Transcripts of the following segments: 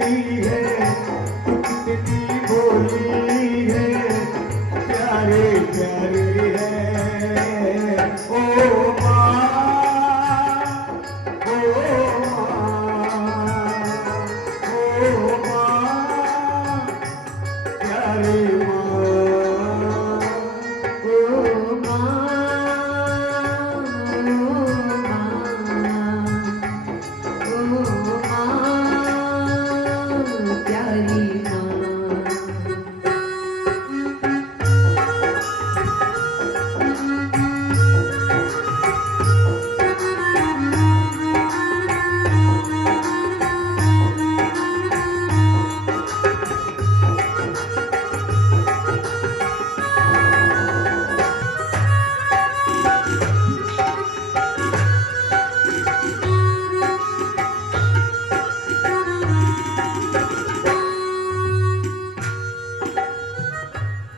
है तू कितनी भोली है, प्यारे प्यारे है ओ माँ, ओ माँ, ओ माँ, प्यारे माँ, ओ माँ, प्यारी माँ।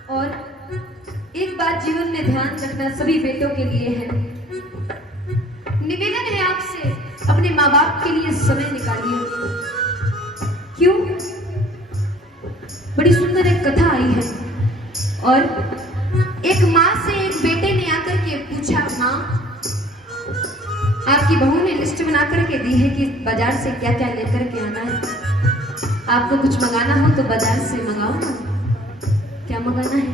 और एक बात जीवन में ध्यान रखना सभी बेटों के लिए है, निवेदन है आपसे, अपने माँ बाप के लिए समय निकालिए। क्यों? बड़ी सुंदर एक कथा आई है और एक माँ से एक बेटे ने आकर के पूछा, माँ आपकी बहू ने लिस्ट बना करके दी है कि बाजार से क्या क्या लेकर के आना है, आपको कुछ मंगाना हो तो बाजार से मंगाओ ना, क्या मंगाना है?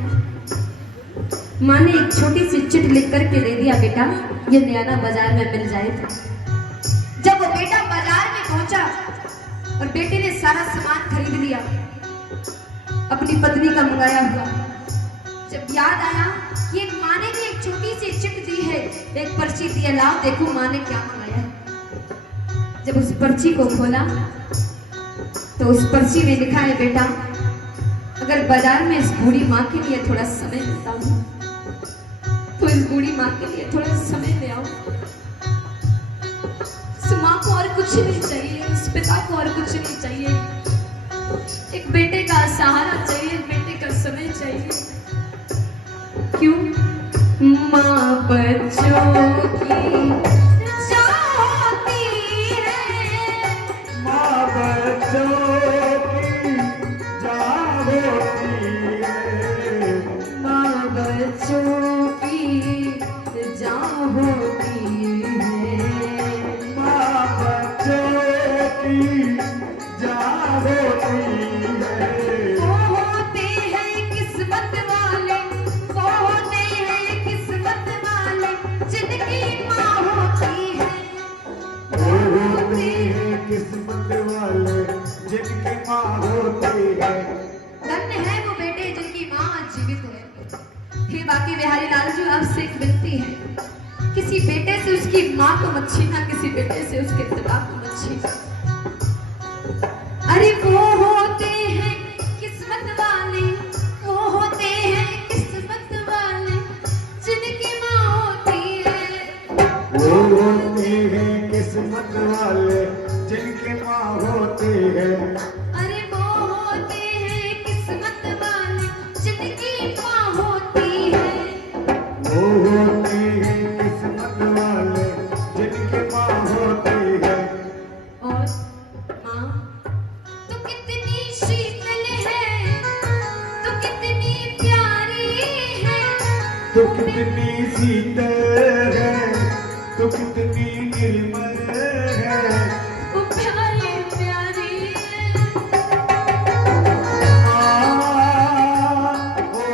माँ ने एक छोटी सी चिट लिख करके दे दिया, बेटा ये ले आना, बाजार में मिल जाए तो। जब वो बेटा बाजार में पहुंचा और बेटे ने सारा सामान खरीद लिया अपनी पत्नी का मंगाया हुआ, जब याद आया कि एक माँ ने भी एक छोटी सी चिट दी है, एक पर्ची दी है, लाओ देखो माँ ने क्या मंगाया है। जब उस पर्ची को खोला तो उस पर्ची में लिखा है, बेटा अगर बाजार में इस बूढ़ी माँ के लिए थोड़ा समय मिलता हो तो इस बूढ़ी माँ के लिए थोड़ा समय ले आओ। उस माँ को और कुछ नहीं चाहिए, उस पिता को और कुछ नहीं चाहिए, एक बेटे का सहारा चाहिए, बेटे का समय चाहिए। क्यों? माँ बच्चों की चाहती है, माँ बच्चों की जान होती है, माँ बच्चों की जान होती है, माँ बच्चों की जान होती है। वो होते हैं किस्मत वाले, वो होते हैं किस्मत वाले जिनकी माँ होती है, वो होते हैं किस्मत वाले जिनकी माँ होती है। धन्य है वो बेटे जिनकी माँ आज जीवित है। हे बाकी बिहारी लाल जी, आपसे एक विनती है, किसी बेटे से उसकी माँ को मत छीना, किसी बेटे से उसके पिता को मत छीना। अरे वो होते हैं किस्मत वाले, वो होते हैं किस्मत वाले जिनकी माँ होती है, वो होते हैं किस्मत वाले जिनकी माँ होती है। अरे वो होते हैं किस्मत वाले जिनकी माँ होती है। वो होते हैं किस्मत वाले जिनकी माँ होती है। और माँ तो कितनी शीतल है, तो कितनी प्यारी है, तो कितनी शीतल है, तो कितनी निर्मल है, वो प्यारी प्यारी है। माँ, ओ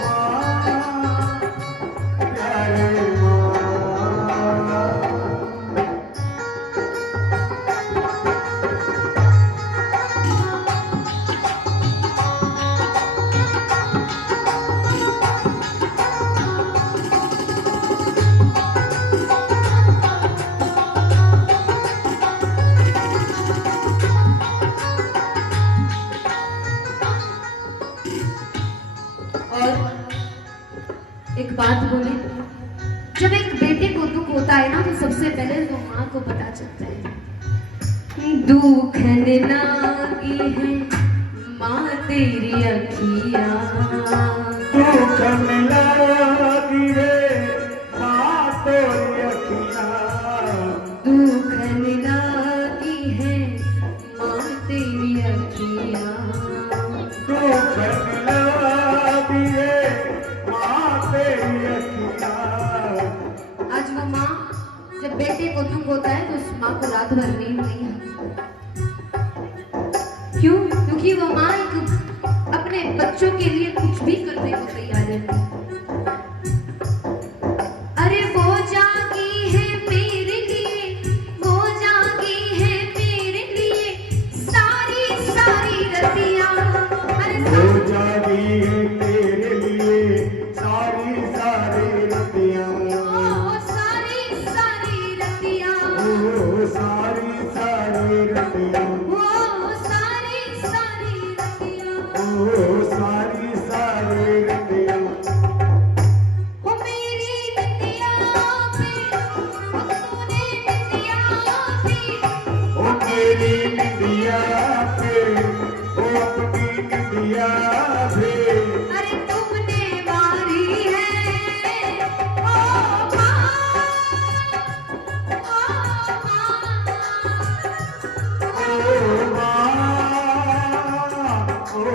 माँ, प्यारे माँ। और एक बात बोले, जब एक बेटे को दुख होता है ना तो सबसे पहले वो माँ को पता चलता है। दुख लागी है माँ तेरी अखिया, दुख लागी है माँ तेरी अखिया, दुख उस माँ को रात भर नींद नहीं आती। क्यों? क्योंकि वो माँ एक अपने बच्चों के लिए कुछ भी करने को तैयार रहती है। अरे वो जागी है मेरे लिए, वो जागी है मेरे लिए सारी सारी रतियाँ। अरे वो जागी है तेरे लिए सारी सारी रतियाँ। ओ सारी सारी रतियाँ, ओ सारी सारी रतियाँ। ओ सारी सारी रतियाँ, ओ सारी सारी रतियाँ। ओ मेरी निंदिया पे, ओ तूने निंदिया पे, ओ मेरी निंदिया पे, ओ अपनी निंदिया पे। अरे तुमने वारी है ओ माँ, ओ माँ, ओ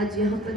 आज यहाँ पर